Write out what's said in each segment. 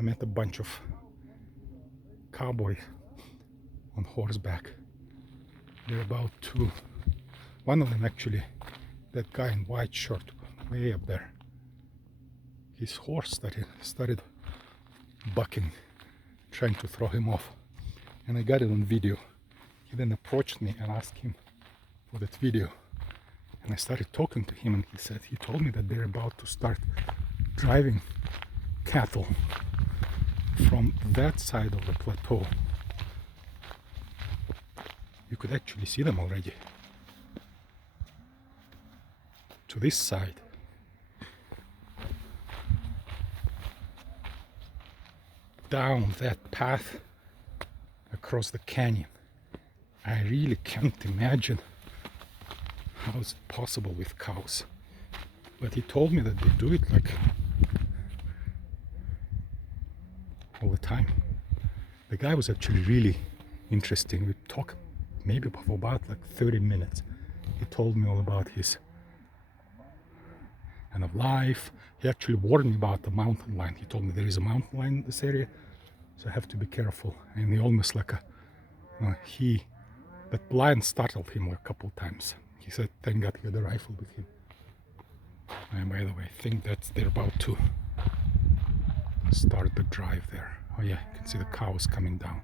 I met a bunch of cowboys on horseback. They're about to, one of them actually, that guy in white shirt way up there, his horse started bucking, trying to throw him off, and I got it on video. He then approached me and asked him for that video, and I started talking to him, and he told me that they're about to start driving cattle from that side of the plateau. You could actually see them already to this side. Down that path across the canyon. I really can't imagine how is it possible with cows. But he told me that they do it like all the time. The guy was actually really interesting. We talked maybe for about like 30 minutes. He told me all about his kind of life. He actually warned me about the mountain lion. He told me there is a mountain lion in this area, so I have to be careful. And he almost like that lion startled him a couple times. He said, thank God he had a rifle with him. And by the way, I think that they're about to start the drive there. Oh yeah, you can see the cows coming down.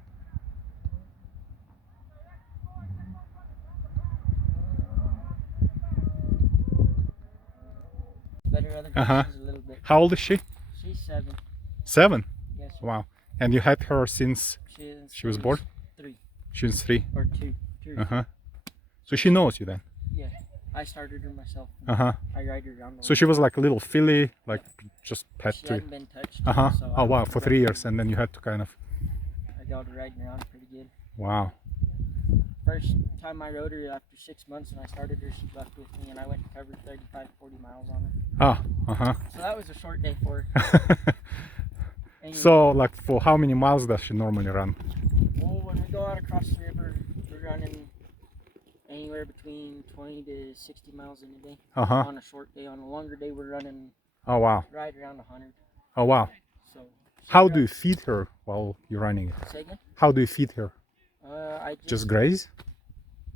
Uh-huh. A little bit. How old is she? She's 7. 7? Yes. Sir. Wow. And you had her since she was born? 3. She was 3? Or 2. Uh-huh. So she knows you then? Yeah. I started her myself. Uh-huh. I ride her around. So she was like a little filly, like just pet she to. Hadn't been touched. Uh-huh. So oh wow, for 3 years, and then you had to kind of. I got her riding around pretty good. Wow. First time I rode her after 6 months and I started her, she left with me and I went and covered 35, 40 miles on her. Ah, uh-huh. So that was a short day for her. So like for how many miles does she normally run? Well, when we go out across the river, we're running anywhere between 20 to 60 miles in a day. Uh-huh. On a short day. On a longer day, we're running right around 100. Oh wow. So how do you feed her while you're running? Say again? How do you feed her? I just graze?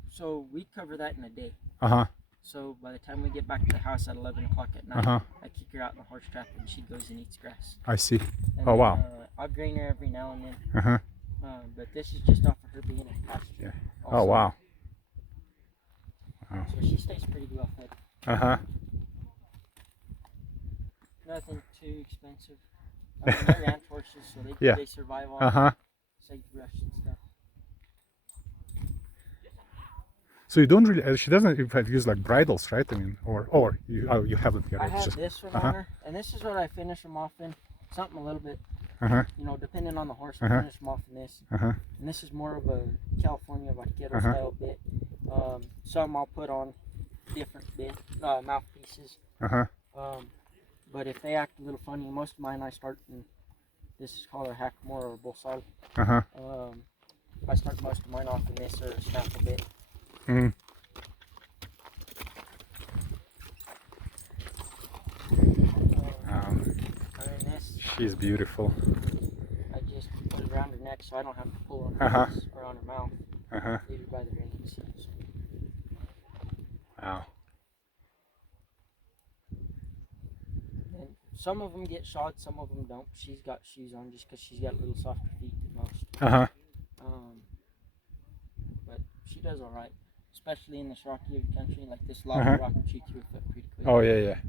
So we cover that in a day. Uh-huh. So by the time we get back to the house at 11 o'clock at night, uh-huh. I kick her out in the horse trap and she goes and eats grass. I see. And oh, then, wow. I'll grain her every now and then. Uh-huh. But this is just off of her being in pasture. Yeah. Also. Oh, wow. Wow. So she stays pretty well fed. Uh-huh. Nothing too expensive. I mean, they're ranch horses, so they survive on sagebrush and stuff. So you don't really, she doesn't use like bridles, right? I mean, or you haven't yet. I have this one on her, and this is what I finish them off in. Something a little bit, you know, depending on the horse, I finish them off in this. And this is more of a California vaquero style bit. Some I'll put on different mouthpieces. But if they act a little funny, most of mine I start in, this is called a hackamore or bosal. I start most of mine off in this or a snaffle bit. Mm. She's beautiful. I just put it around her neck so I don't have to pull on her nose or on her mouth. Leave her by the reins. Wow. And some of them get shod, some of them don't. She's got shoes on just because she's got little softer feet than most. But she does all right. Especially in this rocky country, like this lava rock will cheat your foot pretty quick. Oh yeah.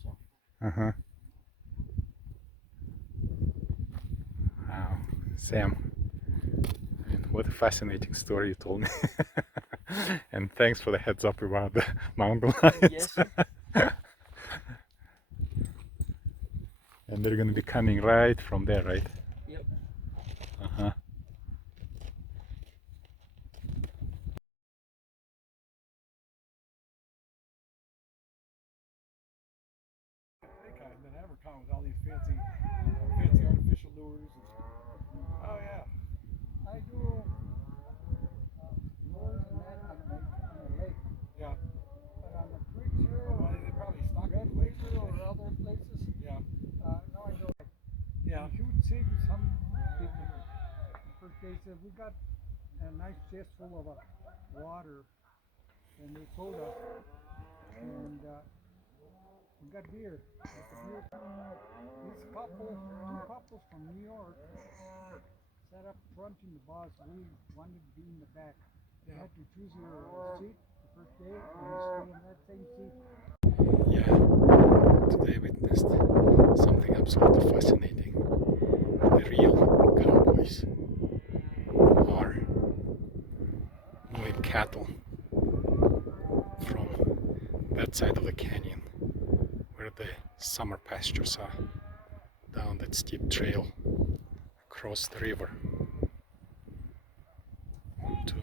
So. Wow, Sam, and what a fascinating story you told me. And thanks for the heads up about the mountain lions. Yes, sir. And they're gonna be coming right from there, right? Yep. And then ever come with all these fancy artificial lures. Oh yeah. I do lures and that on the lake. Yeah. But on the creeks here, Well, they probably stock Red the lake River or other places, Yeah. no, I don't. Yeah. see some people. The first day said we got a nice chest full of water, and they told us, and we got deer. This couple, two couples from New York, sat up front in the bus. We wanted to be in the back. You had to choose your seat the first day, and you stay in that same seat. Yeah, today I witnessed something absolutely fascinating. The real cowboys are moving cattle from that side of the canyon where the summer pastures are, down that steep trail across the river to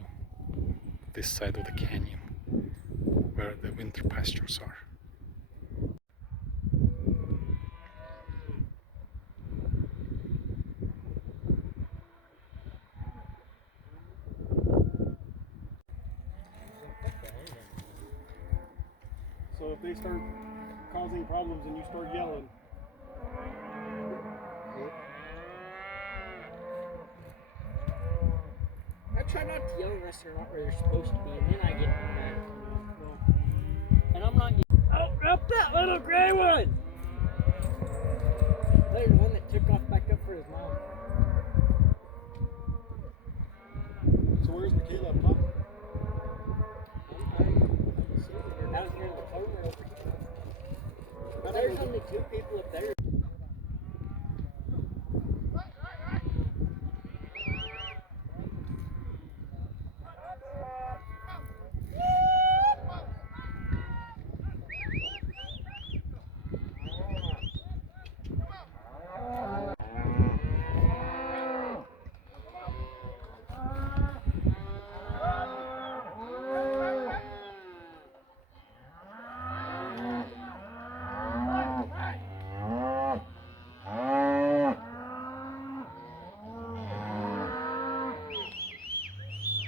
this side of the canyon where the winter pastures are. So if they start causing problems and you start yelling, I try not to yell unless they're not where they're supposed to be, and then I get mad. And I'm not. Oh, up that little gray one! There's one that took off back up for his mom. so where's Michaela up top? I'm down here in the corner over here. There's only two people up there.